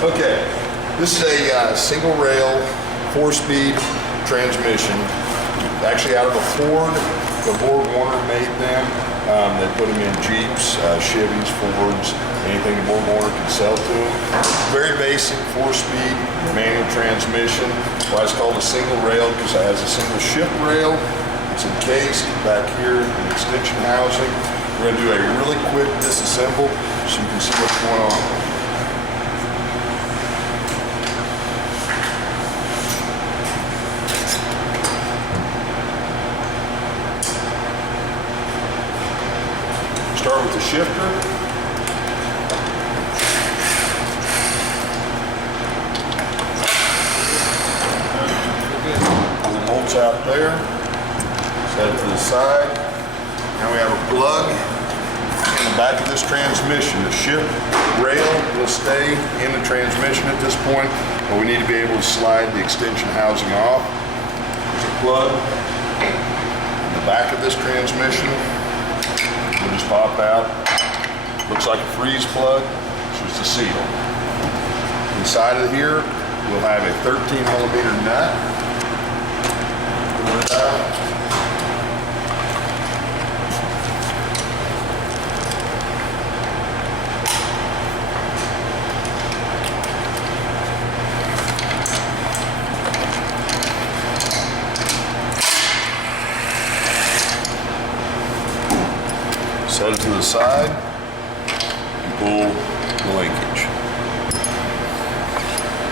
Okay, this is a single rail, 4-speed transmission. Actually out of a Ford. The Ford Warner made them. They put them in Jeeps, Chevys, Fords, anything the Ford Warner could sell to them. Very basic 4-speed manual transmission. Why it's called a single rail, because it has a single shift rail. It's encased back here in the extension housing. We're going to do a really quick disassemble so you can see what's going on. Start with the shifter. Pull the bolts out there. Set it to the side. Now we have a plug in the back of this transmission. The shift rail will stay in the transmission at this point, but we need to be able to slide the extension housing off. There's a plug in the back of this transmission. Will just pop out. Looks like a freeze plug. It's just a seal. Inside of here, we'll have a 13mm nut. Pull it out. Set it to the side and pull the linkage.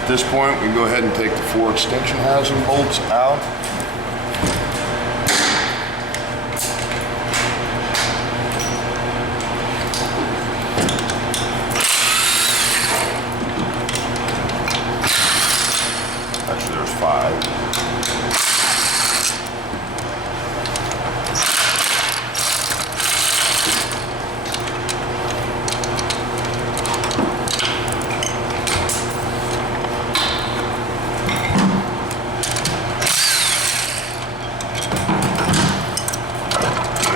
At this point, we can go ahead and take the 4 extension housing bolts out. Actually, there's 5.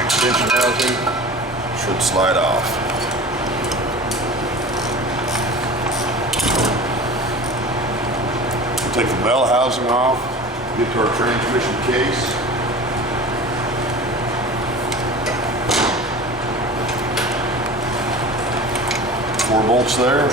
Extension housing should slide off. We'll take the bell housing off, get to our transmission case. Four bolts there.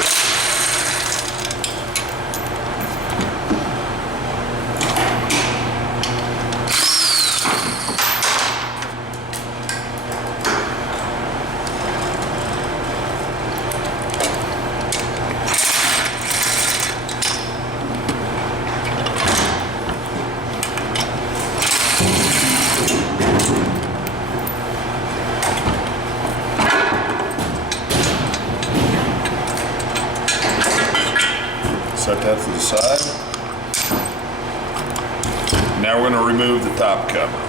Set that to the side. Now we're going to remove the top cover.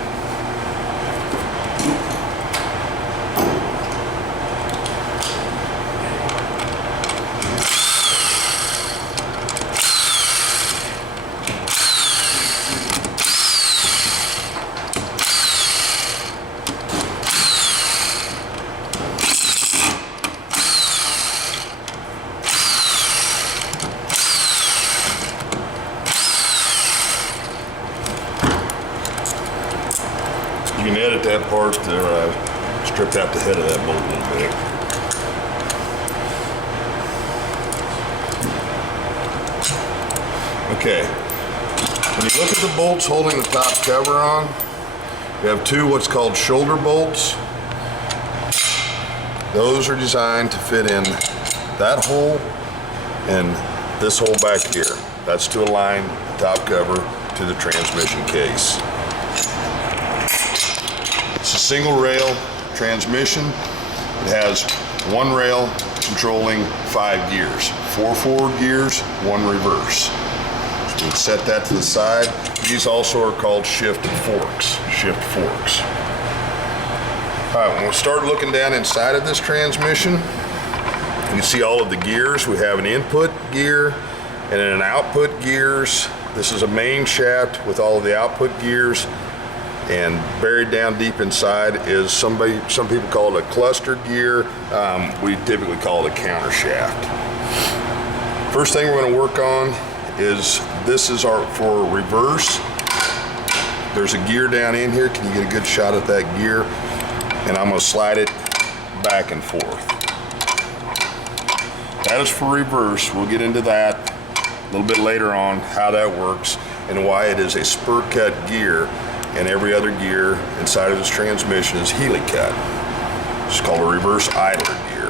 You can edit that part to strip out the head of that bolt a little bit. Okay, when you look at the bolts holding the top cover on, we have 2 what's called shoulder bolts. Those are designed to fit in that hole and this hole back here. That's to align the top cover to the transmission case. It's a single rail transmission. It has 1 rail controlling 5 gears, 4 forward gears, 1 reverse. So we'll set that to the side. These also are called shift forks. All right, when we start looking down inside of this transmission, you can see all of the gears. We have an input gear and an output gears. This is a main shaft with all of the output gears. And buried down deep inside is some people call it a cluster gear. We typically call it a counter shaft. First thing we're going to work on is this is our for reverse. There's a gear down in here. Can you get a good shot at that gear? And I'm going to slide it back and forth. That is for reverse. We'll get into that a little bit later on, how that works and why it is a spur cut gear and every other gear inside of this transmission is Healy cut. It's called a reverse idler gear.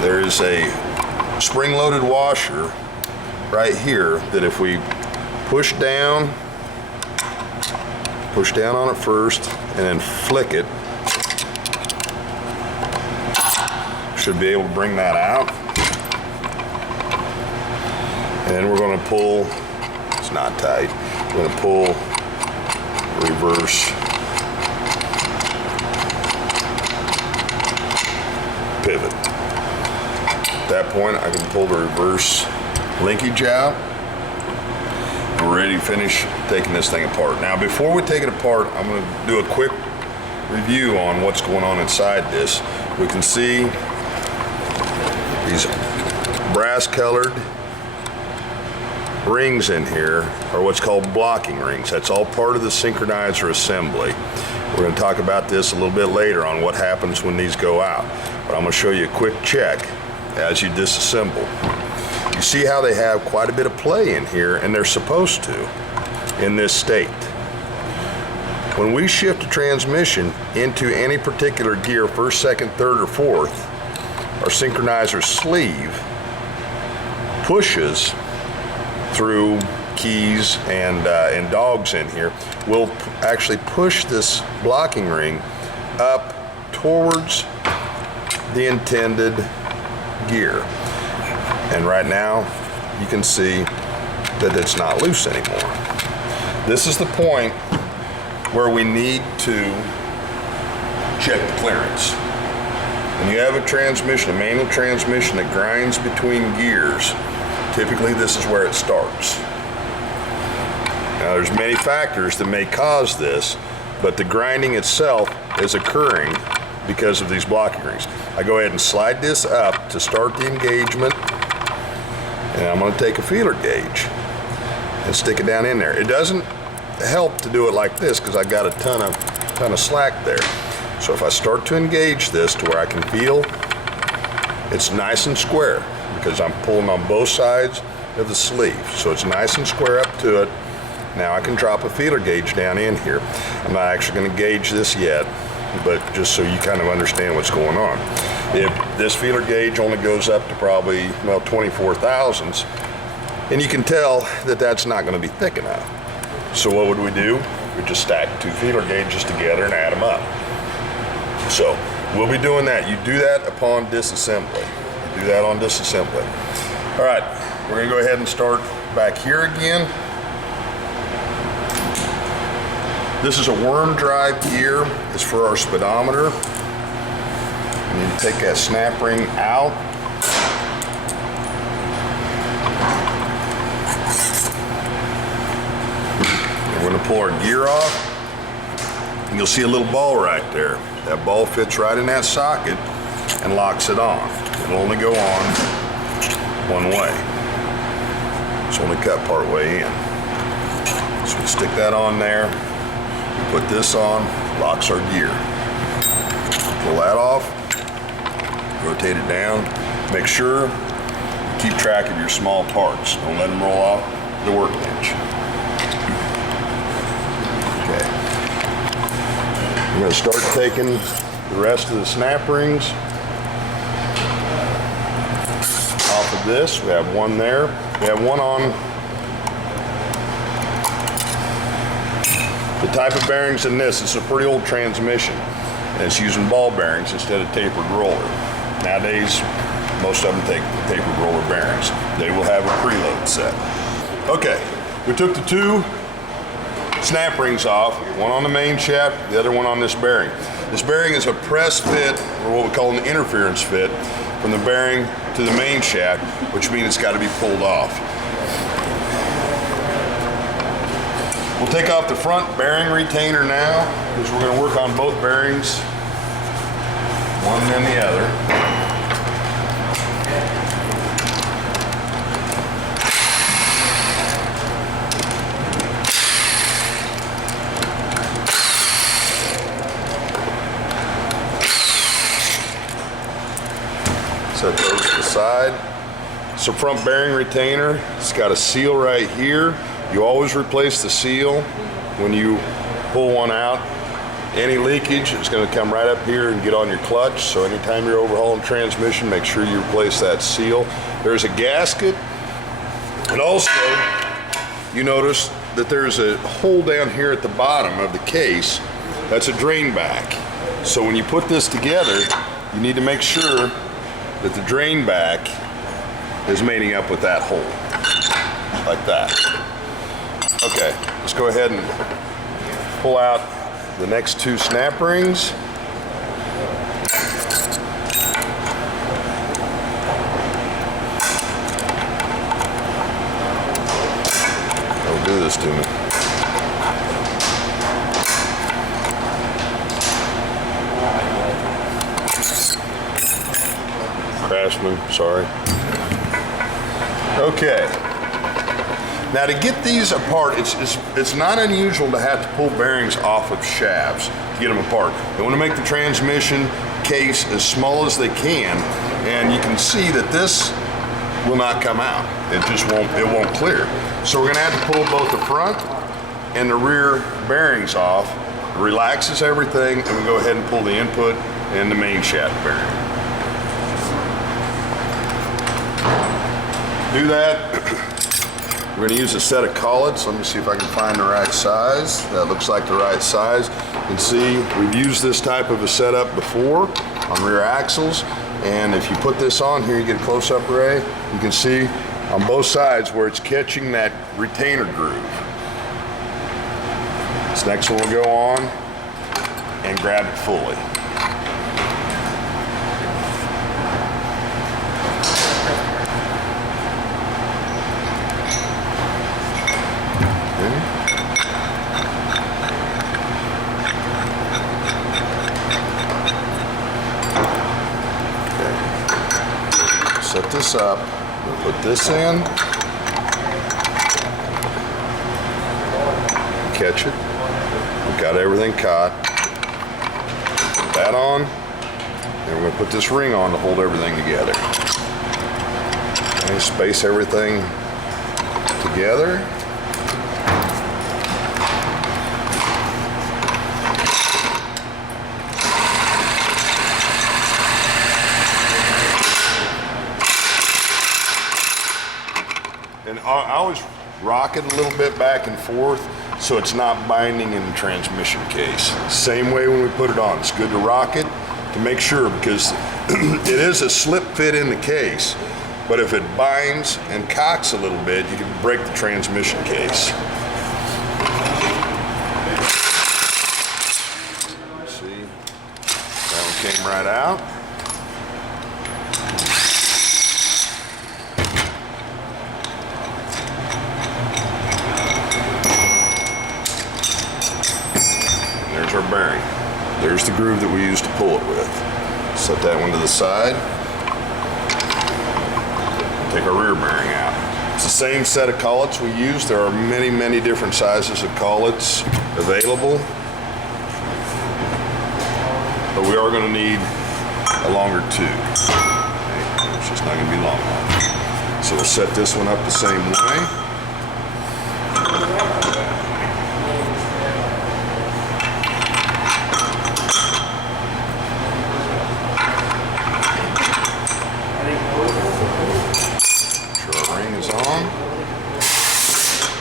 There is a spring-loaded washer right here that if we push down on it first and then flick it, should be able to bring that out. And then we're going to pull, it's not tight, we're going to pull reverse pivot. At that point I can pull the reverse linkage out and we're ready to finish taking this thing apart. Now before we take it apart, I'm going to do a quick review on what's going on inside this. We can see these brass colored rings in here are what's called blocking rings. That's all part of the Synchronizer assembly. We're going to talk about this a little bit later on what happens when these go out. But I'm going to show you a quick check as you disassemble. You see how they have quite a bit of play in here, and they're supposed to in this state. When we shift a transmission into any particular gear, first, second, third, or fourth, our Synchronizer sleeve pushes through keys and dogs in here. We'll actually push this blocking ring up towards the intended gear. And right now you can see that it's not loose anymore. This is the point where we need to check the clearance. When you have a transmission, a manual transmission that grinds between gears, typically this is where it starts. Now there's many factors that may cause this, but the grinding itself is occurring because of these blocking rings. I go ahead and slide this up to start the engagement, and I'm going to take a feeler gauge and stick it down in there. It doesn't help to do it like this because I got a ton of slack there. So if I start to engage this to where I can feel it's nice and square, because I'm pulling on both sides of the sleeve, so it's nice and square up to it. Now I can drop a feeler gauge down in here. I'm not actually going to gauge this yet, but just so you kind of understand what's going on. If this feeler gauge only goes up to probably, well, 24 thousandths, and you can tell that that's not going to be thick enough. So what would we do? We just stack two feeler gauges together and add them up. So we'll be doing that. You do that upon disassembly. You do that on disassembly. All right, we're going to go ahead and start back here again. This is a worm drive gear. It's for our speedometer. We need to take that snap ring out. We're going to pull our gear off. And you'll see a little ball right there. That ball fits right in that socket and locks it on. It'll only go on one way. It's only cut part way in. So we stick that on there. Put this on, locks our gear. Pull that off, rotate it down. Make sure you keep track of your small parts. Don't let them roll off the workbench. Okay. I'm going to start taking the rest of the snap rings off of this. We have one there. We have one on the type of bearings in this. It's a pretty old transmission, and it's using ball bearings instead of tapered roller. Nowadays, most of them take tapered roller bearings. They will have a preload set. Okay, we took the two snap rings off, one on the main shaft, the other one on this bearing. This bearing is a press fit, or what we call an interference fit, from the bearing to the main shaft, which means it's got to be pulled off. We'll take off the front bearing retainer now, because we're going to work on both bearings, one and then the other. So front bearing retainer, it's got a seal right here. You always replace the seal when you pull one out. Any leakage is going to come right up here and get on your clutch. So anytime you're overhauling transmission, make sure you replace that seal. There's a gasket. And also, you notice that there's a hole down here at the bottom of the case. That's a drain back. So when you put this together, you need to make sure that the drain back is mating up with that hole, like that. Okay, let's go ahead and pull out the next two snap rings. Don't do this to me. Craftsman, sorry. Okay. Now to get these apart, it's not unusual to have to pull bearings off of shafts to get them apart. They want to make the transmission case as small as they can, and you can see that this will not come out. It won't clear. So we're going to have to pull both the front and the rear bearings off. It relaxes everything, and we go ahead and pull the input and the main shaft bearing. Do that. We're going to use a set of collets. Let me see if I can find the right size. That looks like the right size. You can see we've used this type of a setup before on rear axles. And if you put this on here, you get a close-up array, you can see on both sides where it's catching that retainer groove. This next one will go on and grab it fully. Set this up, we'll put this in, catch it, we've got everything caught, put that on, and we're going to put this ring on to hold everything together. And space everything together. And I always rock it a little bit back and forth so it's not binding in the transmission case. Same way when we put it on. It's good to rock it to make sure, because it is a slip fit in the case, but if it binds and cocks a little bit, you can break the transmission case. See, that one came right out. Our bearing. There's the groove that we used to pull it with. Set that one to the side. Take our rear bearing out. It's the same set of collets we used. There are many, many different sizes of collets available. But we are going to need a longer tube. Okay. It's just not going to be long enough. So we'll set this one up the same way.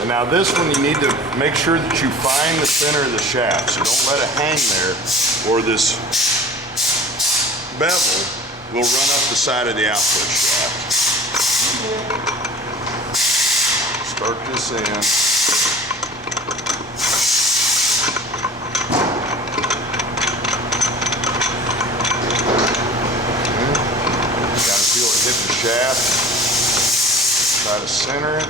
Now this one, you need to make sure that you find the center of the shaft, so don't let it hang there, or this bevel will run up the side of the output shaft. Start this in. Gotta feel it hit the shaft. Try to center it.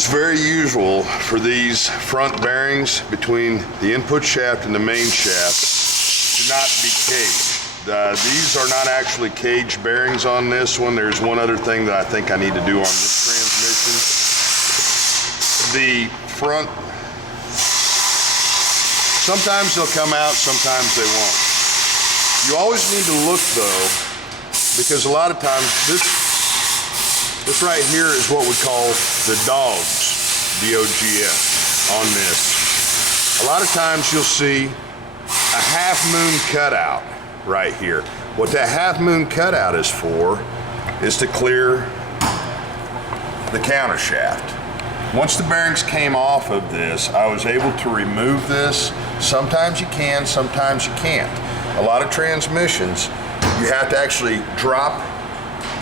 It's very usual for these front bearings between the input shaft and the main shaft to not be caged. These are not actually caged bearings on this one. There's one other thing that I think I need to do on this transmission. The front, sometimes they'll come out, sometimes they won't. You always need to look though, because a lot of times this right here is what we call the dogs, D-O-G-S, on this. A lot of times you'll see a half moon cutout right here. What that half moon cutout is for is to clear the counter shaft. Once the bearings came off of this, I was able to remove this. Sometimes you can, sometimes you can't. A lot of transmissions, you have to actually drop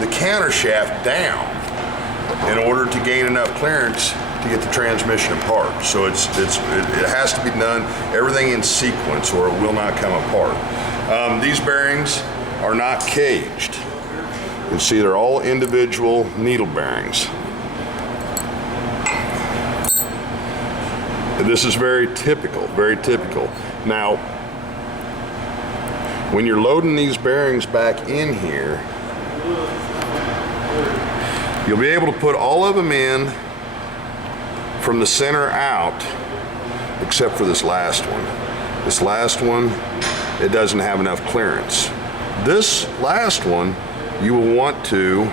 the counter shaft down in order to gain enough clearance to get the transmission apart. So it has to be done, everything in sequence, or it will not come apart. These bearings are not caged. You can see they're all individual needle bearings. This is very typical, very typical. Now, when you're loading these bearings back in here, you'll be able to put all of them in from the center out, except for this last one. This last one, it doesn't have enough clearance. This last one, you will want to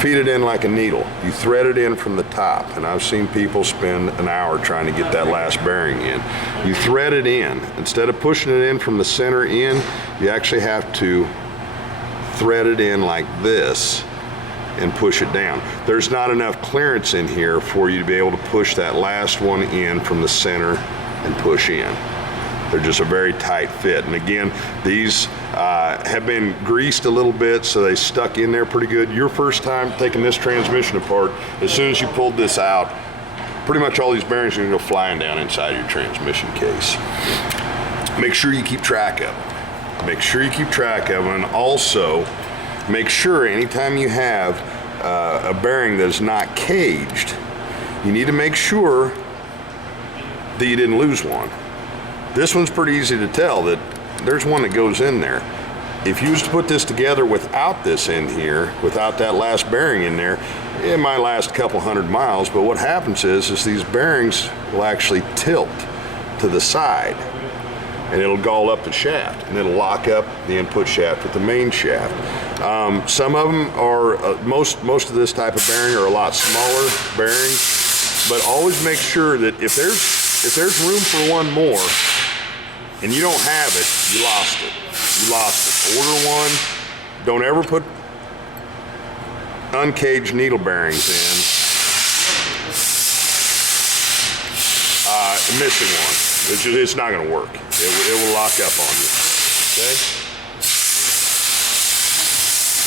feed it in like a needle. You thread it in from the top, and I've seen people spend an hour trying to get that last bearing in. You thread it in. Instead of pushing it in from the center in, you actually have to thread it in like this and push it down. There's not enough clearance in here for you to be able to push that last one in from the center and push in. They're just a very tight fit. And again, these have been greased a little bit, so they stuck in there pretty good. Your first time taking this transmission apart, as soon as you pulled this out, pretty much all these bearings are gonna go flying down inside your transmission case. Make sure you keep track of them. Make sure you keep track of them, and also make sure anytime you have a bearing that is not caged, you need to make sure that you didn't lose one. This one's pretty easy to tell that there's one that goes in there. If you was to put this together without this in here, without that last bearing in there, it might last a couple hundred miles, but what happens is these bearings will actually tilt to the side, and it'll gall up the shaft, and it'll lock up the input shaft with the main shaft. Some of them are, most of this type of bearing are a lot smaller bearings, but always make sure that if there's room for one more, and you don't have it, you lost it. You lost it. Order one. Don't ever put uncaged needle bearings in. Missing one. It's not going to work. It will lock up on you. Okay?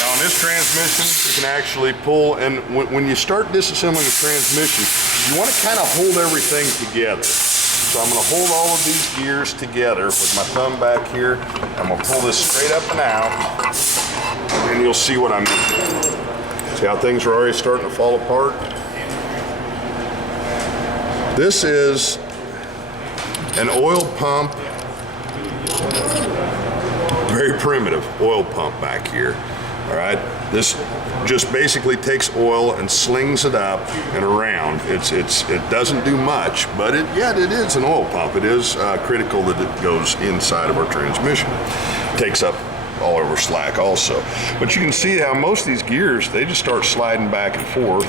Now on this transmission, you can actually pull, and when you start disassembling a transmission, you want to kind of hold everything together. So I'm going to hold all of these gears together with my thumb back here. I'm going to pull this straight up and out, and you'll see what I mean. See how things are already starting to fall apart? This is an oil pump, very primitive oil pump back here. All right, this just basically takes oil and slings it up and around. It doesn't do much, but it is an oil pump. It is critical that it goes inside of our transmission. It takes up all of our slack also. But you can see how most of these gears, they just start sliding back and forth.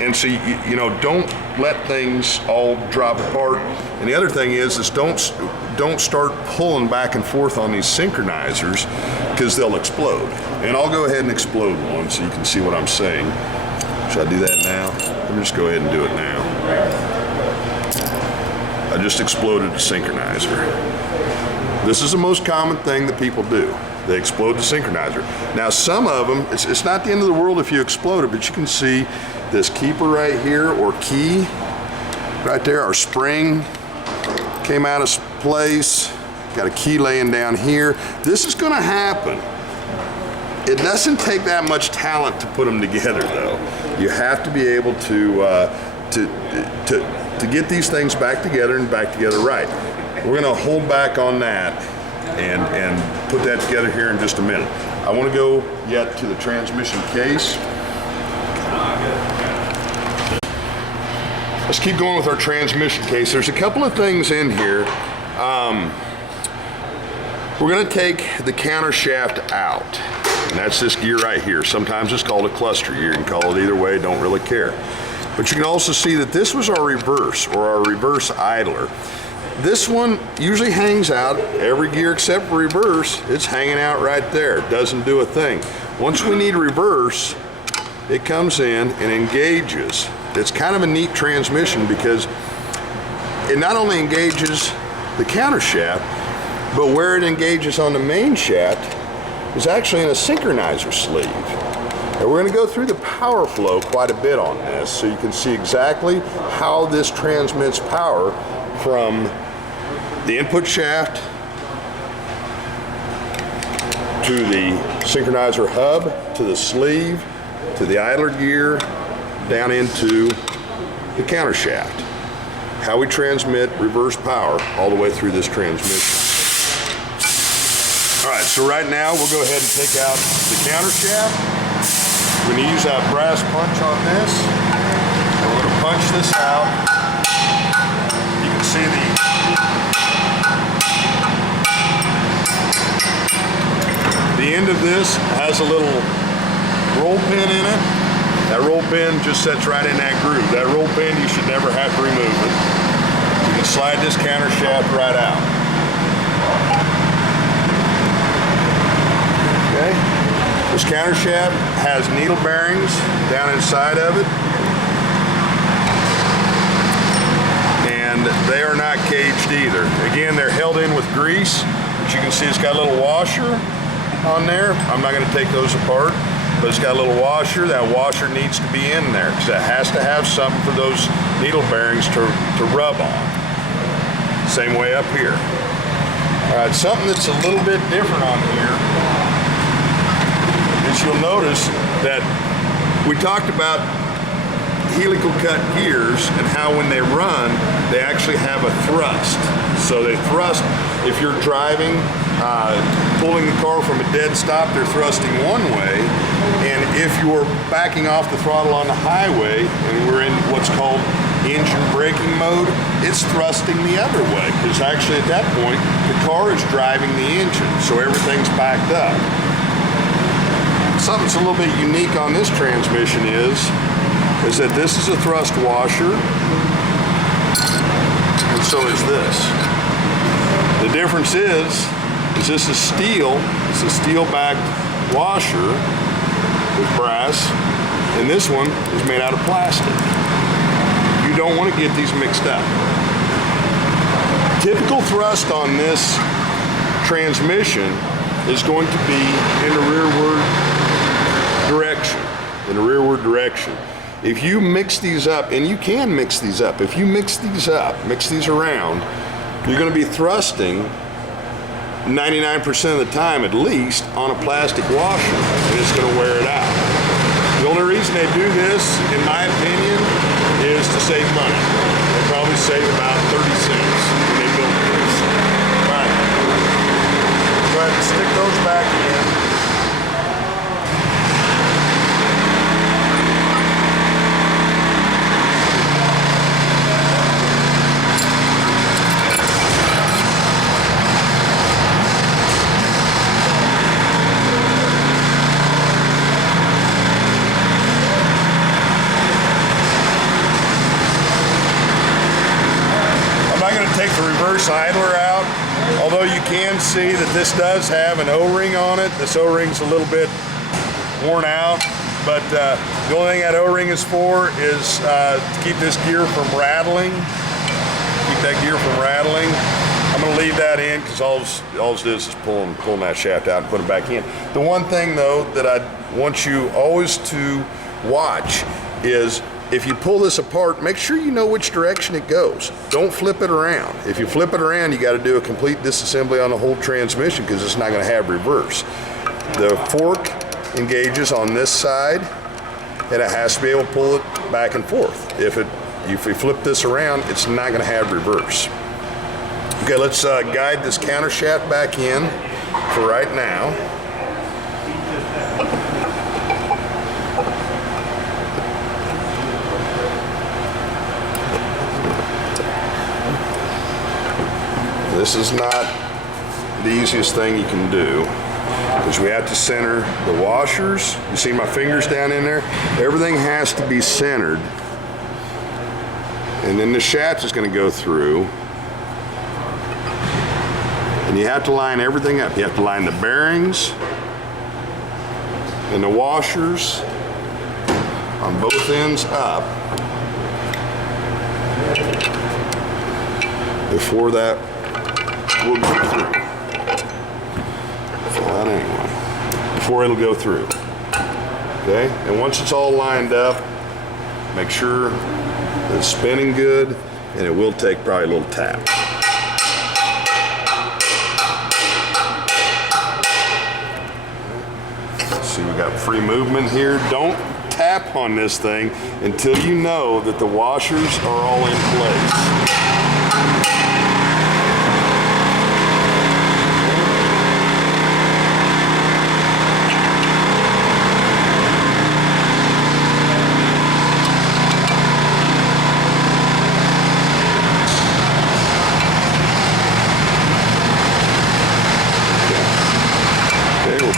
And so, you know, don't let things all drop apart. And the other thing is don't start pulling back and forth on these synchronizers, because they'll explode. And I'll go ahead and explode one so you can see what I'm saying. Should I do that now? Let me just go ahead and do it now. I just exploded the synchronizer. This is the most common thing that people do. They explode the synchronizer. Now some of them, it's not the end of the world if you explode it, but you can see this keeper right here, or key right there, our spring came out of place. Got a key laying down here. This is gonna happen It doesn't take that much talent to put them together, though. You have to be able to get these things back together and back together right. We're going to hold back on that and put that together here in just a minute. I want to go yet to the transmission case. Let's keep going with our transmission case. There's a couple of things in here. We're going to take the counter shaft out. And that's this gear right here. Sometimes it's called a cluster gear. You can call it either way, don't really care. But you can also see that this was our reverse, or our reverse idler. This one usually hangs out, every gear except for reverse, it's hanging out right there. It doesn't do a thing. Once we need reverse, it comes in and engages. It's kind of a neat transmission because it not only engages the counter shaft, but where it engages on the main shaft is actually in a synchronizer sleeve. And we're going to go through the power flow quite a bit on this so you can see exactly how this transmits power from the input shaft to the synchronizer hub, to the sleeve, to the idler gear, down into the counter shaft. How we transmit reverse power all the way through this transmission. All right, so right now we'll go ahead and take out the counter shaft. We're going to use that brass punch on this. And we're going to punch this out. You can see the end of this has a little roll pin in it. That roll pin just sets right in that groove. That roll pin, you should never have to remove it. You can slide this counter shaft right out. Okay. This counter shaft has needle bearings down inside of it. And they are not caged either. Again, they're held in with grease, but you can see it's got a little washer on there. I'm not going to take those apart, but it's got a little washer. That washer needs to be in there because it has to have something for those needle bearings to rub on. Same way up here. All right, something that's a little bit different on here is you'll notice that we talked about helical cut gears and how when they run, they actually have a thrust. So they thrust, if you're driving, pulling the car from a dead stop, they're thrusting one way. And if you're backing off the throttle on the highway, and we're in what's called engine braking mode, it's thrusting the other way. Because actually at that point, the car is driving the engine, so everything's backed up. Something that's a little bit unique on this transmission is that this is a thrust washer, and so is this. The difference is this is steel. It's a steel-backed washer with brass, and this one is made out of plastic. You don't want to get these mixed up. Typical thrust on this transmission is going to be in the rearward direction. If you mix these up, and you can mix these up, if you mix these around, you're going to be thrusting 99% of the time at least on a plastic washer, and it's going to wear it out. The only reason they do this, in my opinion, is to save money. They probably save about 30 cents when they build this. All right. Go ahead and stick those back in. Take the reverse idler out, although you can see that this does have an O-ring on it. This O-ring's a little bit worn out, but the only thing that O-ring is for is to keep this gear from rattling. Keep that gear from rattling. I'm going to leave that in because all it is pulling that shaft out and putting it back in. The one thing though that I want you always to watch is if you pull this apart, make sure you know which direction it goes. Don't flip it around. If you flip it around, you got to do a complete disassembly on the whole transmission because it's not going to have reverse. The fork engages on this side, and it has to be able to pull it back and forth. If we flip this around, it's not going to have reverse. Okay, let's guide this counter shaft back in for right now. This is not the easiest thing you can do, because we have to center the washers. You see my fingers down in there? Everything has to be centered. And then the shaft is going to go through. And you have to line everything up. You have to line the bearings and the washers on both ends up before that will go through. Flat anyway. Before it'll go through. Okay? And once it's all lined up, make sure that it's spinning good, and it will take probably a little tap. See, we got free movement here. Don't tap on this thing until you know that the washers are all in place.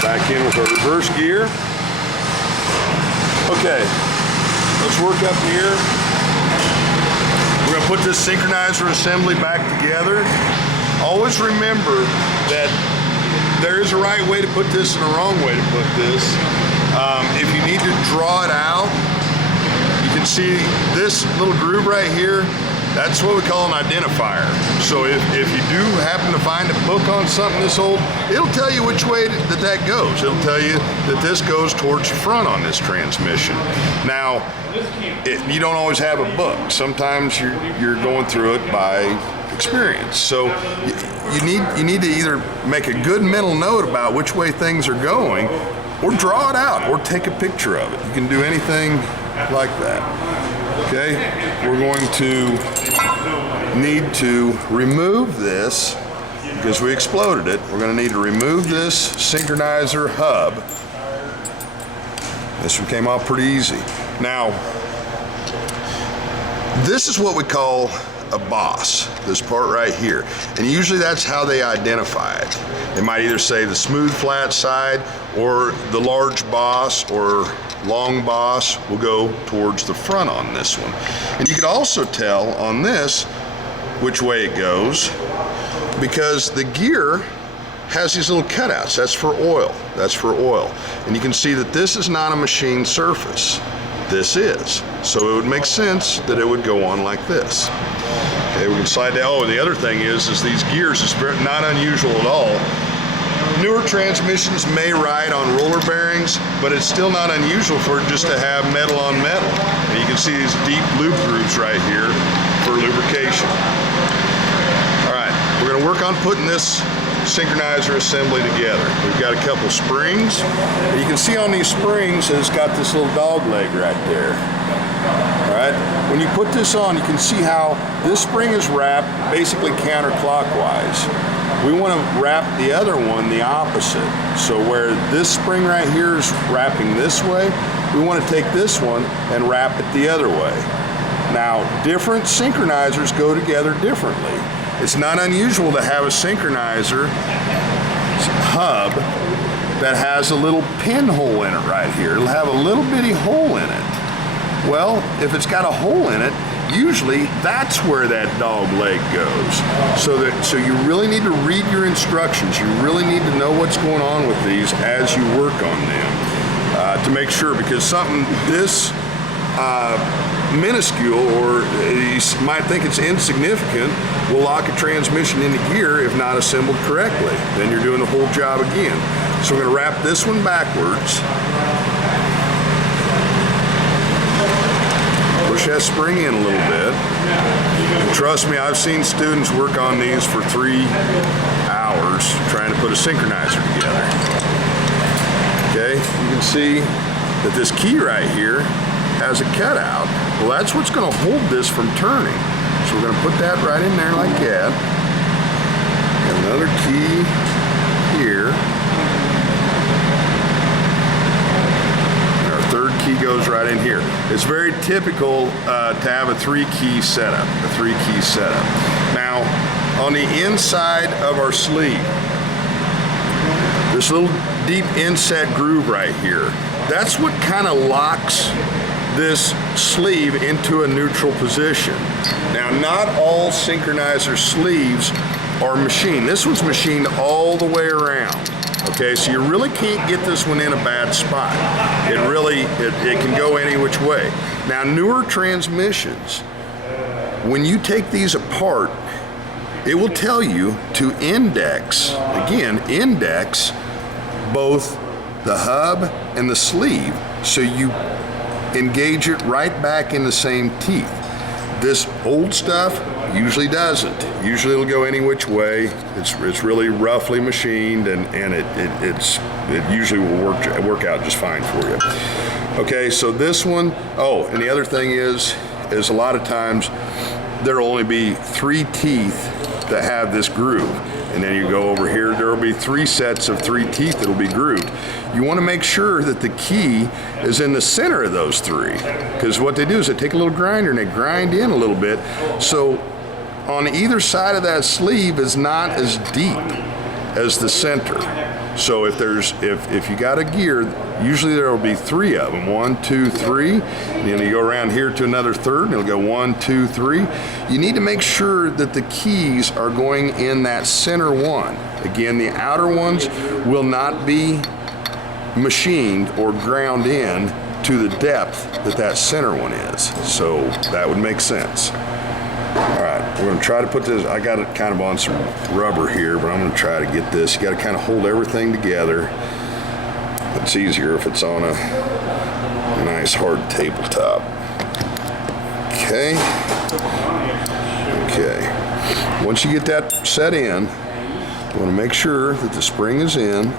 Back in with our reverse gear. Okay, let's work up here. We're going to put this synchronizer assembly back together. Always remember that there is a right way to put this and a wrong way to put this. If you need to draw it out, you can see this little groove right here. That's what we call an identifier. So if you do happen to find a book on something this old, it'll tell you which way that goes. It'll tell you that this goes towards the front on this transmission. Now, you don't always have a book. Sometimes you're going through it by experience. So you need to either make a good mental note about which way things are going, or draw it out, or take a picture of it. You can do anything like that. Okay, we're going to need to remove this because we exploded it. We're going to need to remove this synchronizer hub. This one came off pretty easy. Now, this is what we call a boss, this part right here. And usually that's how they identify it. They might either say the smooth flat side, or the large boss or long boss will go towards the front on this one. And you can also tell on this which way it goes, because the gear has these little cutouts. That's for oil. That's for oil. And you can see that this is not a machine surface. This is. So it would make sense that it would go on like this. Okay, we can slide down. Oh, the other thing is these gears is not unusual at all. Newer transmissions may ride on roller bearings, but it's still not unusual for it just to have metal on metal. And you can see these deep loop grooves right here for lubrication. All right, we're going to work on putting this synchronizer assembly together. We've got a couple springs, and you can see on these springs that it's got this little dog leg right there. All right, when you put this on, you can see how this spring is wrapped basically counterclockwise. We want to wrap the other one the opposite. So where this spring right here is wrapping this way, we want to take this one and wrap it the other way. Now, different synchronizers go together differently. It's not unusual to have a synchronizer hub that has a little pinhole in it right here. It'll have a little bitty hole in it. Well, if it's got a hole in it, usually that's where that dog leg goes. So you really need to read your instructions. You really need to know what's going on with these as you work on them to make sure, because something this minuscule, or you might think it's insignificant, will lock a transmission into gear if not assembled correctly. Then you're doing the whole job again. So we're going to wrap this one backwards. Push that spring in a little bit. And trust me, I've seen students work on these for 3 hours trying to put a synchronizer together. Okay, you can see that this key right here has a cutout. Well, that's what's going to hold this from turning. So we're going to put that right in there like that. And another key here. And our third key goes right in here. It's very typical to have a 3-key setup, Now, on the inside of our sleeve, this little deep inset groove right here, that's what kind of locks this sleeve into a neutral position. Now, not all Synchronizer sleeves are machined. This one's machined all the way around. Okay, so you really can't get this one in a bad spot. It can go any which way. Now, newer transmissions, when you take these apart, it will tell you to index both the hub and the sleeve, so you engage it right back in the same teeth. This old stuff usually doesn't. Usually it'll go any which way. It's really roughly machined, and it usually will work out just fine for you. Okay, so this one, oh, and the other thing is a lot of times there'll only be 3 teeth that have this groove. And then you go over here, there will be 3 sets of 3 teeth that will be grooved. You want to make sure that the key is in the center of those 3. Because what they do is they take a little grinder and they grind in a little bit. So on either side of that sleeve is not as deep as the center. So if you got a gear, usually there will be 3 of them, 1, 2, 3. And then you go around here to another third, and it'll go 1, 2, 3. You need to make sure that the keys are going in that center one. Again, the outer ones will not be machined or ground in to the depth that center one is. So that would make sense. All right, we're going to try to put this, I got it kind of on some rubber here, but I'm going to try to get this. You got to kind of hold everything together. It's easier if it's on a nice hard tabletop. Okay. Once you get that set in, you want to make sure that the spring is in.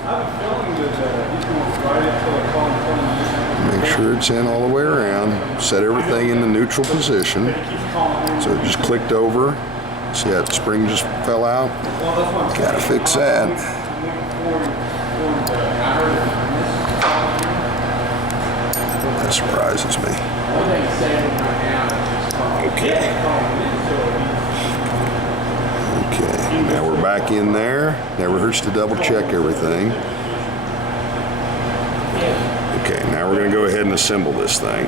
Make sure it's in all the way around. Set everything in the neutral position. So it just clicked over. See that spring just fell out? Gotta fix that. That surprises me. Okay, now we're back in there. Never hurts to double check everything. Okay, now we're going to go ahead and assemble this thing.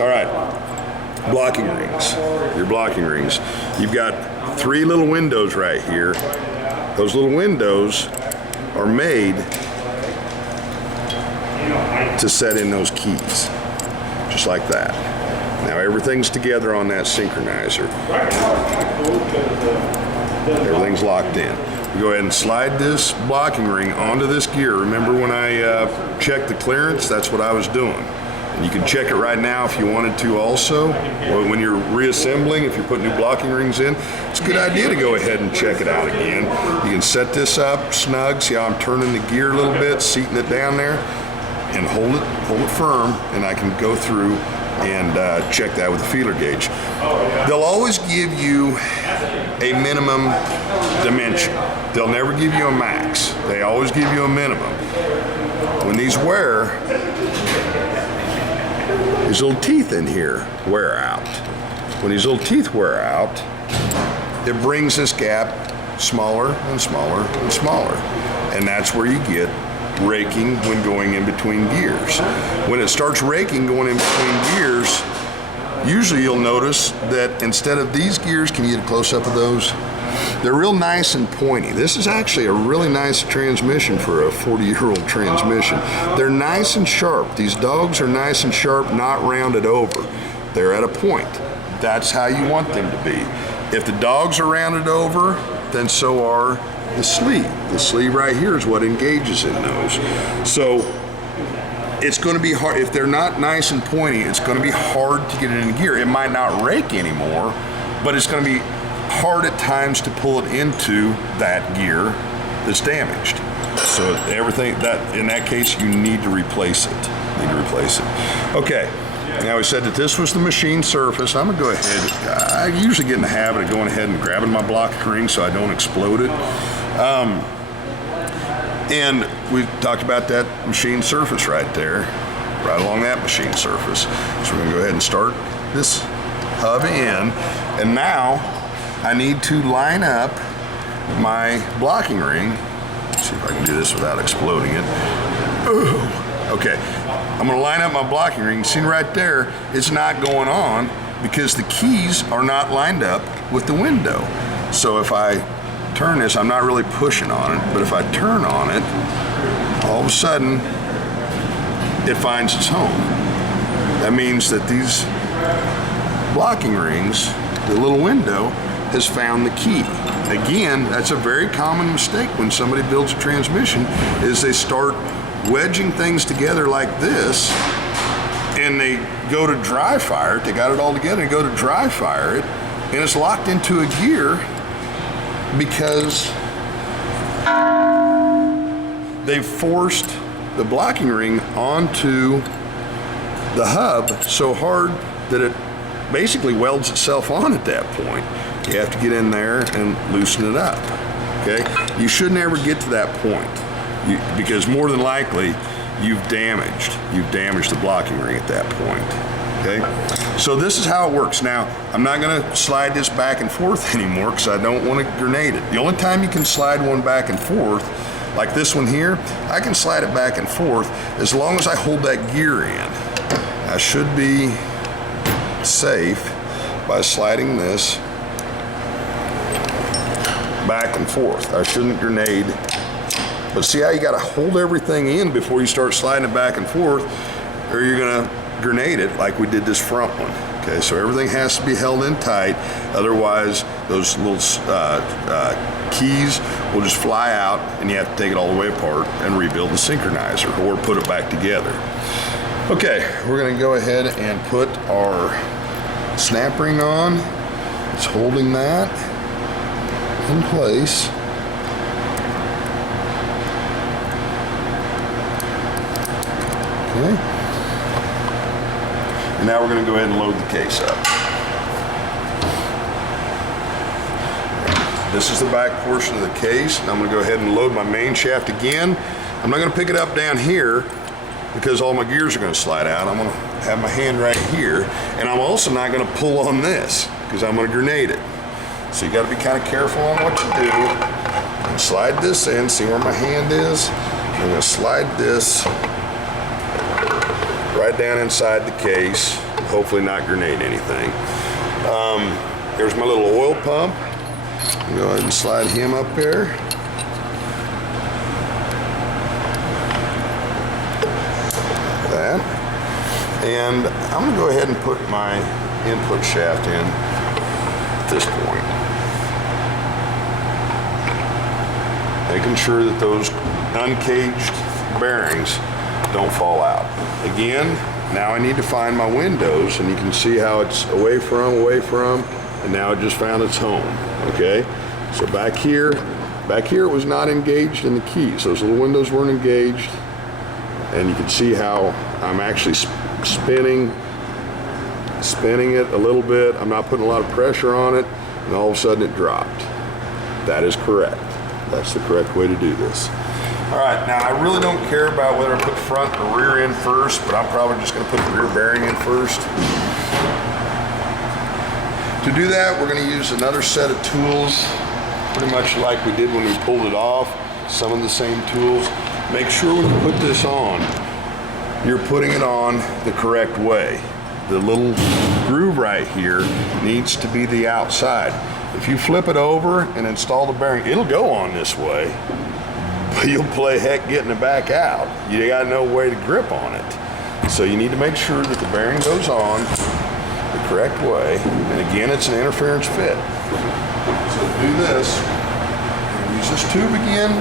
All right, blocking rings. Your blocking rings. You've got 3 little windows right here. Those little windows are made to set in those keys, just like that. Now everything's together on that synchronizer. Everything's locked in. You go ahead and slide this blocking ring onto this gear. Remember when I checked the clearance? That's what I was doing. And you can check it right now if you wanted to also. When you're reassembling, if you're putting new blocking rings in, it's a good idea to go ahead and check it out again. You can set this up snug. See how I'm turning the gear a little bit, seating it down there, and hold it firm, and I can go through and check that with the feeler gauge. They'll always give you a minimum dimension. They'll never give you a max. They always give you a minimum. When these wear, these little teeth in here wear out. When these little teeth wear out, it brings this gap smaller and smaller and smaller. And that's where you get raking when going in between gears. When it starts raking going in between gears, usually you'll notice that instead of these gears, can you get a close-up of those? They're real nice and pointy. This is actually a really nice transmission for a 40-year-old transmission. They're nice and sharp. These dogs are nice and sharp, not rounded over. They're at a point. That's how you want them to be. If the dogs are rounded over, then so are the sleeve. The sleeve right here is what engages in those. So it's going to be hard. If they're not nice and pointy, it's going to be hard to get it in gear. It might not rake anymore, but it's going to be hard at times to pull it into that gear it's damaged. So everything that, in that case, you need to replace it. Okay, now we said that this was the machine surface. I'm gonna go ahead, I usually get in the habit of going ahead and grabbing my block ring so I don't explode it. And we talked about that machine surface right there, right along that machine surface. So we're gonna go ahead and start this hub in, and now I need to line up my blocking ring. Let's see if I can do this without exploding it. Ooh. Okay, I'm gonna line up my blocking ring. See right there, it's not going on because the keys are not lined up with the window. So if I turn this, I'm not really pushing on it, but if I turn on it, all of a sudden, it finds its home. That means that these blocking rings, the little window, has found the key. Again, that's a very common mistake when somebody builds a transmission, is they start wedging things together like this, and they go to dry fire it, they got it all together and go to dry fire it, and it's locked into a gear because they've forced the blocking ring onto the hub so hard that it basically welds itself on at that point. You have to get in there and loosen it up, okay? You should never get to that point because more than likely you've damaged the blocking ring at that point, okay? So this is how it works. Now, I'm not gonna slide this back and forth anymore because I don't want to grenade it. The only time you can slide one back and forth, like this one here, I can slide it back and forth as long as I hold that gear in. I should be safe by sliding this back and forth. I shouldn't grenade, but see how you got to hold everything in before you start sliding it back and forth, or you're gonna grenade it like we did this front one. Okay, so everything has to be held in tight, otherwise those little keys will just fly out and you have to take it all the way apart and rebuild the synchronizer or put it back together. Okay, we're gonna go ahead and put our snap ring on. It's holding that in place. Okay. And now we're gonna go ahead and load the case up. This is the back portion of the case. And I'm gonna go ahead and load my main shaft again. I'm not gonna pick it up down here because all my gears are gonna slide out. I'm gonna have my hand right here, and I'm also not gonna pull on this because I'm gonna grenade it. So you gotta be kind of careful on what you do. And slide this in, see where my hand is? I'm gonna slide this right down inside the case, hopefully not grenade anything. There's my little oil pump. Go ahead and slide him up there. That. And I'm gonna go ahead and put my input shaft in at this point. Making sure that those uncaged bearings don't fall out. Again, now I need to find my windows, and you can see how it's away from, and now it just found its home, okay? So back here it was not engaged in the keys. Those little windows weren't engaged, and you can see how I'm actually spinning it a little bit. I'm not putting a lot of pressure on it, and all of a sudden it dropped. That is correct. That's the correct way to do this. All right, now I really don't care about whether I put front or rear in first, but I'm probably just gonna put the rear bearing in first. To do that, we're gonna use another set of tools, pretty much like we did when we pulled it off, some of the same tools. Make sure when you put this on, you're putting it on the correct way. The little groove right here needs to be the outside. If you flip it over and install the bearing, it'll go on this way, but you'll play heck getting it back out. You got no way to grip on it. So you need to make sure that the bearing goes on the correct way. And again, it's an interference fit. So to do this, we'll use this tube again,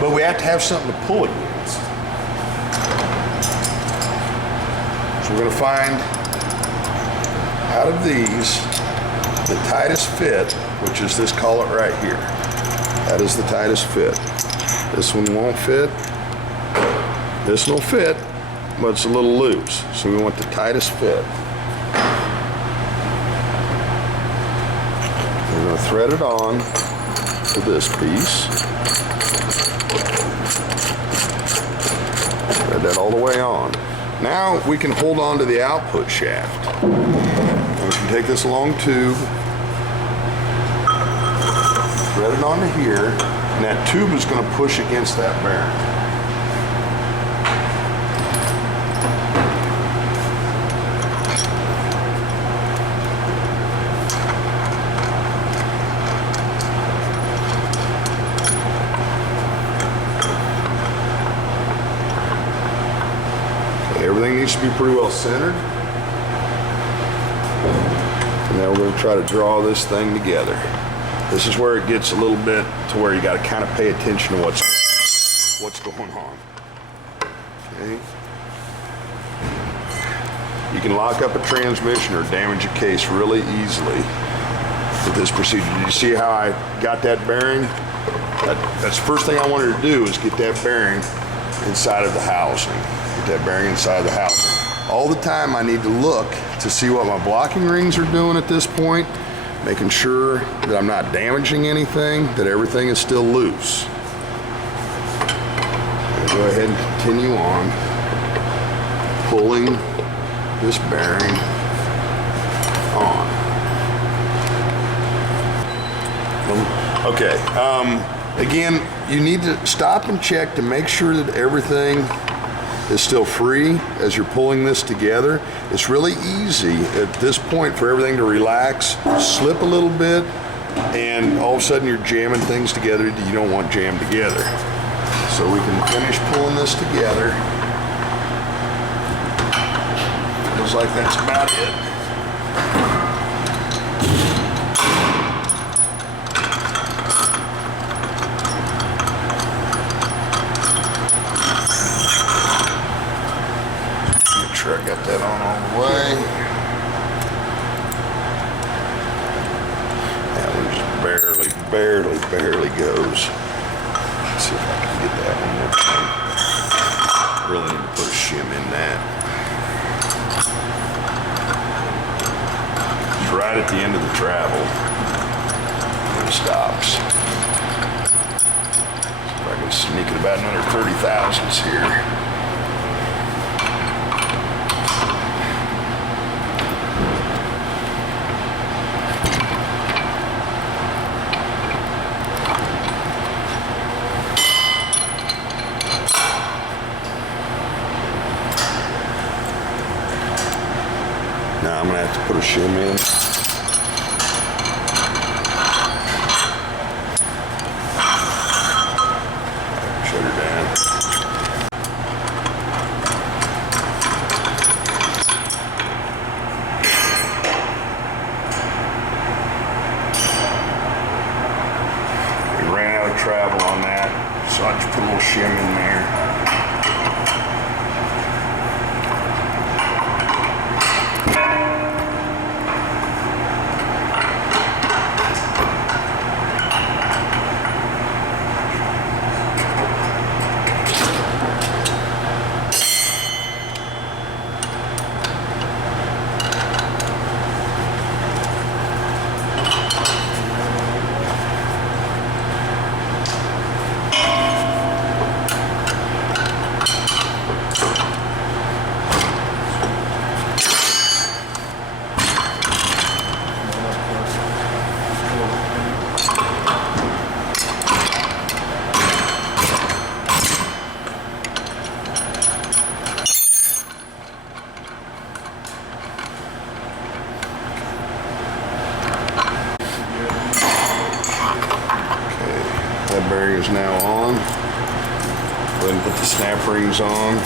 but we have to have something to pull against. So we're gonna find out of these the tightest fit, which is this collet right here. That is the tightest fit. This one won't fit. This one will fit, but it's a little loose. So we want the tightest fit. We're going to thread it on to this piece. Thread that all the way on. Now we can hold on to the output shaft. And we can take this long tube, thread it onto here, and that tube is going to push against that bearing. Everything needs to be pretty well centered. And now we're going to try to draw this thing together. This is where it gets a little bit to where you got to kind of pay attention to what's going on. Okay. You can lock up a transmission or damage a case really easily with this procedure. Did you see how I got that bearing? That's the first thing I wanted to do is get that bearing inside of the housing. Get that bearing inside of the housing. All the time I need to look to see what my blocking rings are doing at this point, making sure that I'm not damaging anything, that everything is still loose. And go ahead and continue on pulling this bearing on. Okay, again, you need to stop and check to make sure that everything is still free as you're pulling this together. It's really easy at this point for everything to relax, slip a little bit, and all of a sudden you're jamming things together that you don't want jammed together. So we can finish pulling this together. Feels like that's about it. Sure I got that on all the way. That one just barely goes. Let's see if I can get that one more time. Really need to put a shim in that. It's right at the end of the travel. And it stops. So I can sneak it about another 30 thousandths here. Now I'm going to have to put a shim in. Shut her down. We ran out of travel on that, so I just put a little shim in there. That bearing is now on. Go ahead and put the snap rings on.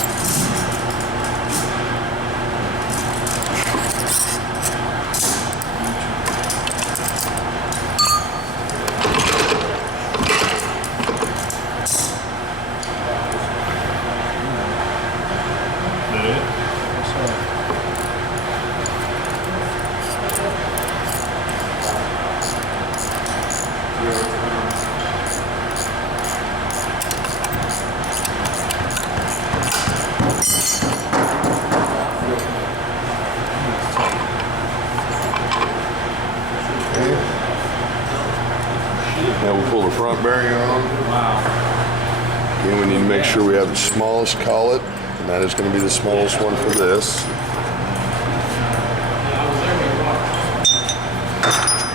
Now we'll pull the front bearing on. Again, we need to make sure we have the smallest collet, and that is going to be the smallest one for this.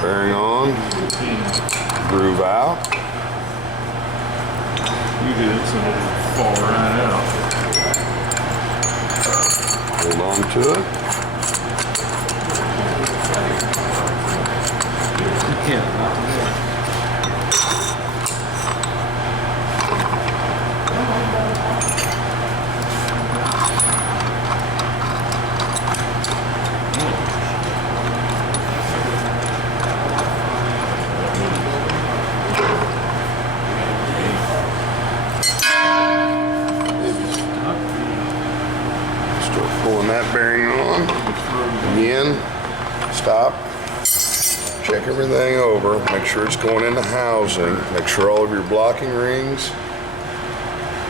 Bearing on, groove out. You did, so it'll fall right out. Hold on to it. Yeah, not today. Pulling that bearing on. Again, stop. Check everything over. Make sure it's going in the housing. Make sure all of your blocking rings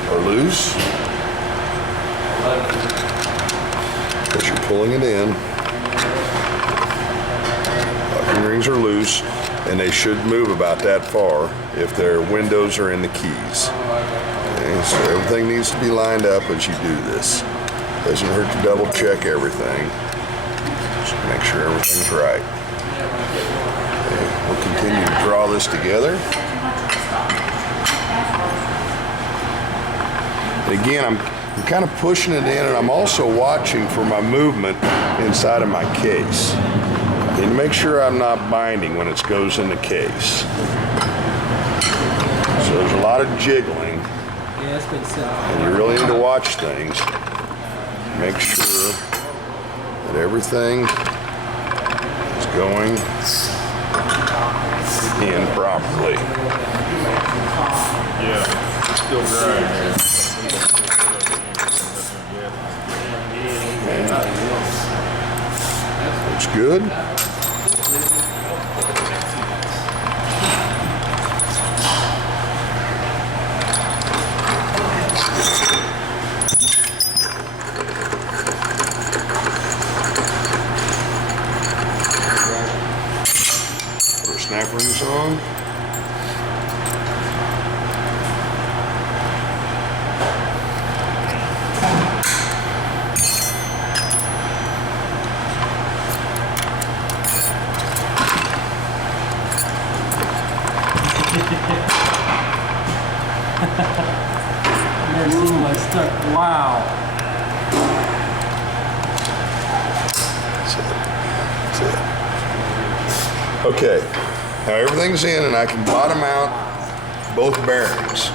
are loose. Because you're pulling it in. Blocking rings are loose, and they should move about that far if their windows are in the keys. Okay, so everything needs to be lined up as you do this. Doesn't hurt to double check everything. Just make sure everything's right. Okay, we'll continue to draw this together. And again, I'm kind of pushing it in, and I'm also watching for my movement inside of my case. And make sure I'm not binding when it goes in the case. So there's a lot of jiggling. And you really need to watch things. Make sure that everything is going in properly. Yeah, it's still dry here. Looks good. Snap rings on. I've never seen one stuck. Wow. That's it. Okay. Now everything's in, and I can bottom out both bearings.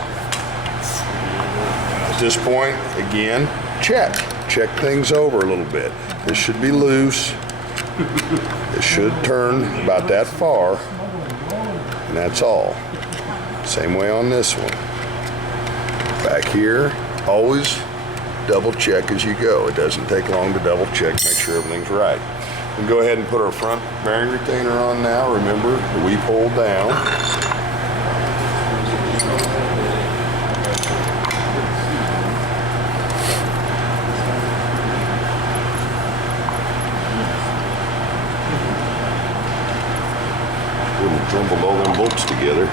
At this point, again, check things over a little bit. This should be loose. It should turn about that far, and that's all. Same way on this one. Back here, always double check as you go. It doesn't take long to double check, make sure everything's right. We can go ahead and put our front bearing retainer on now. Remember, the weep hold down. Wouldn't jumbled all them bolts together.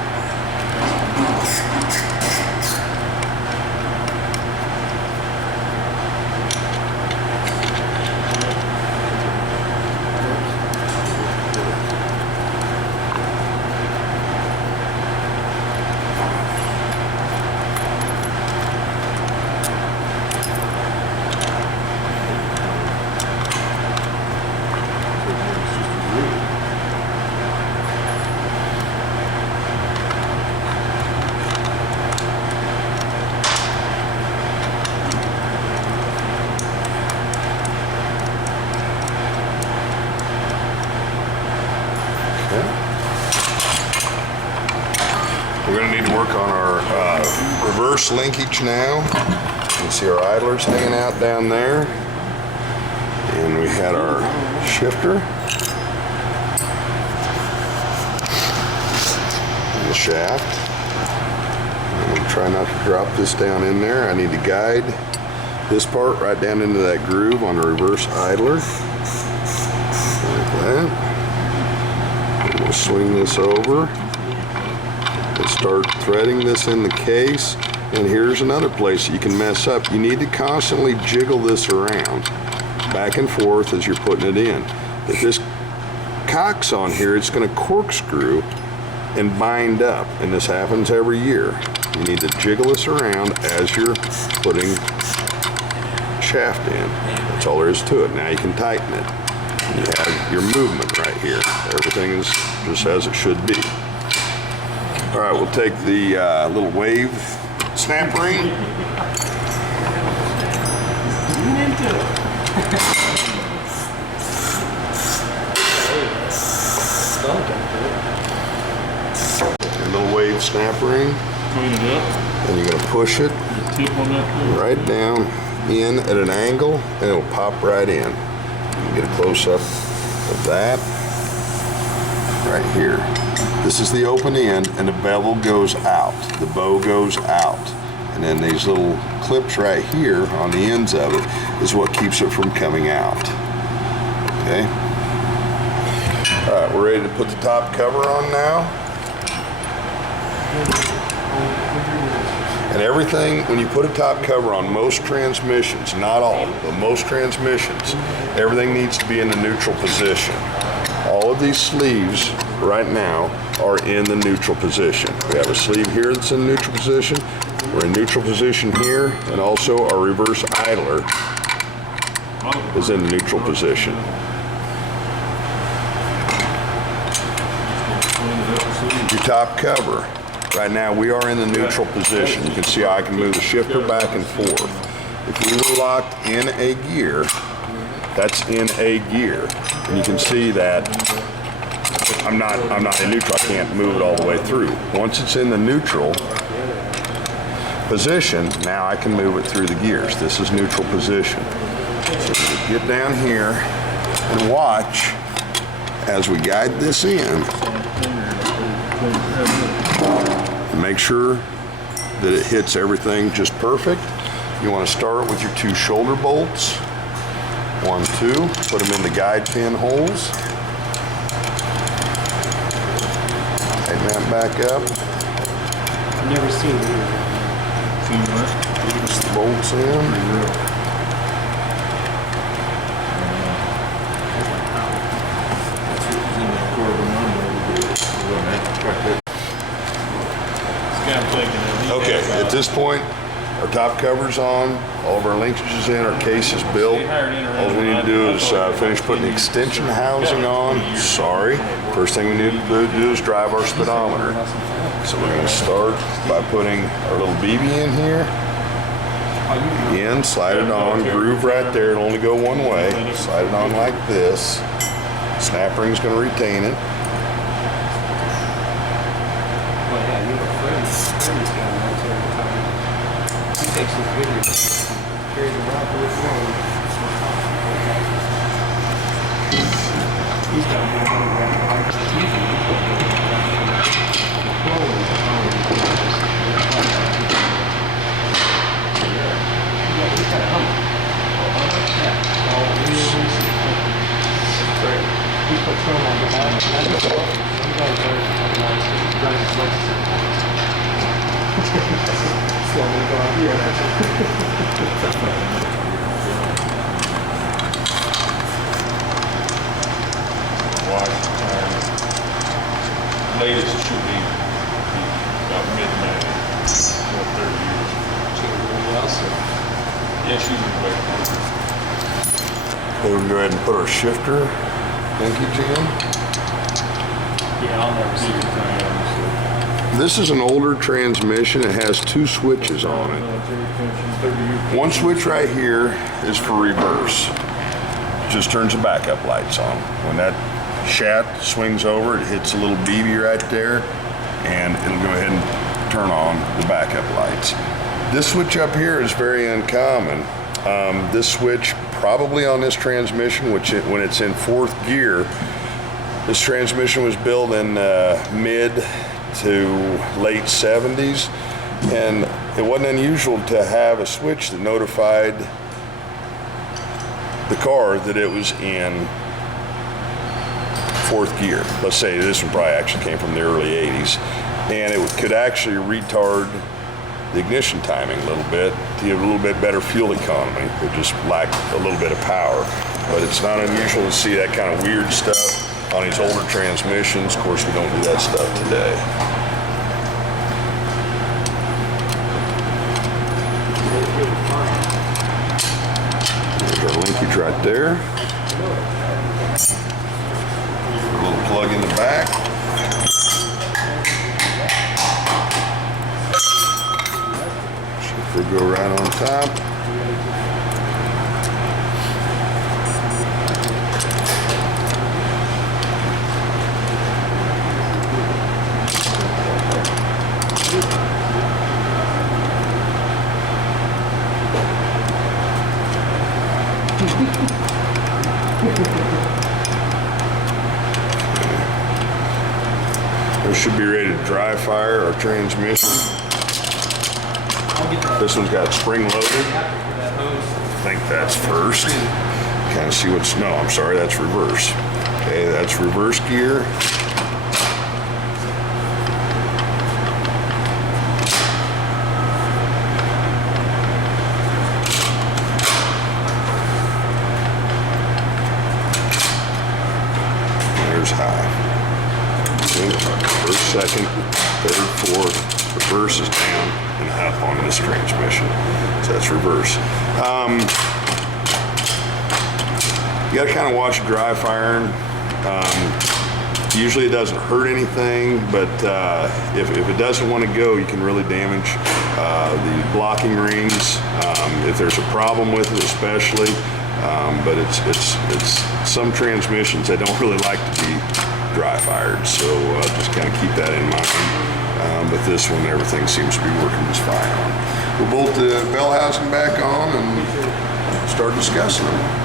We're going to need to work on our reverse linkage now. You can see our idlers hanging out down there. And we had our shifter. And the shaft. I'm going to try not to drop this down in there. I need to guide this part right down into that groove on the reverse idler. Like that. And we'll swing this over. and start threading this in the case. And here's another place you can mess up. You need to constantly jiggle this around, back and forth as you're putting it in. If this cocks on here, it's going to corkscrew and bind up, and this happens every year. You need to jiggle this around as you're putting shaft in. That's all there is to it. Now you can tighten it. You have your movement right here. Everything is just as it should be. All right, we'll take the little wave snap ring. Your little wave snap ring. Clean it up. And you're gonna push it Tip on that. right down in at an angle, and it'll pop right in. You can get a close up of that right here. This is the open end, and the bevel goes out. The bow goes out. And then these little clips right here on the ends of it is what keeps it from coming out. Okay? All right, we're ready to put the top cover on now. And everything, when you put a top cover on most transmissions, not all, but most transmissions, everything needs to be in the neutral position. All of these sleeves right now are in the neutral position. We have a sleeve here that's in neutral position. We're in neutral position here, and also our reverse idler is in neutral position. Your top cover. Right now we are in the neutral position. You can see how I can move the shifter back and forth. If we were locked in a gear, that's in a gear. And you can see that I'm not in neutral. I can't move it all the way through. Once it's in the neutral position, now I can move it through the gears. This is neutral position. So we get down here and watch as we guide this in. And make sure that it hits everything just perfect. You want to start with your 2 shoulder bolts. 1, 2, put them in the guide pin holes. Tighten that back up. I've never seen it. Push the bolts in. Okay, at this point, our top cover's on, all of our linkages in, our case is built. All we need to do is finish putting the extension housing on. Sorry, first thing we need to do is drive our speedometer. So we're going to start by putting our little BB in here. In, slide it on, groove right there, it'll only go one way. Slide it on like this. Snap ring's going to retain it. Takes his video, carries it around for his phone. He's got more Latest should be about midnight. 30 years. Yeah, she's in the way. We can go ahead and put our shifter linkage in. Yeah, I'll never see it. This is an older transmission. It has 2 switches on it. One switch right here is for reverse. Just turns the backup lights on. When that shaft swings over, it hits a little BB right there, and it'll go ahead and turn on the backup lights. This switch up here is very uncommon. This switch probably on this transmission, when it's in 4th gear, this transmission was built in mid to late 70s, and it wasn't unusual to have a switch that notified the car that it was in 4th gear. Let's say this one probably actually came from the early 80s. and it could actually retard the ignition timing a little bit to give a little bit better fuel economy. It just lacked a little bit of power. But it's not unusual to see that kind of weird stuff on these older transmissions. Of course, we don't do that stuff today. There's our linkage right there. A little plug in the back. Should go right on top. This should be ready to dry fire our transmission. This one's got spring loaded. I think that's first. Kind of see what's, no, I'm sorry, that's reverse. Okay, that's reverse gear. There's high. First, second, third, fourth, reverse is down and up on this transmission. So that's reverse. You gotta kind of watch dry firing. Usually it doesn't hurt anything, but if it doesn't want to go, you can really damage the blocking rings. If there's a problem with it especially, but it's some transmissions that don't really like to be dry fired, so just kind of keep that in mind. But this one, everything seems to be working just fine on. We'll bolt the bell housing back on and start discussing them.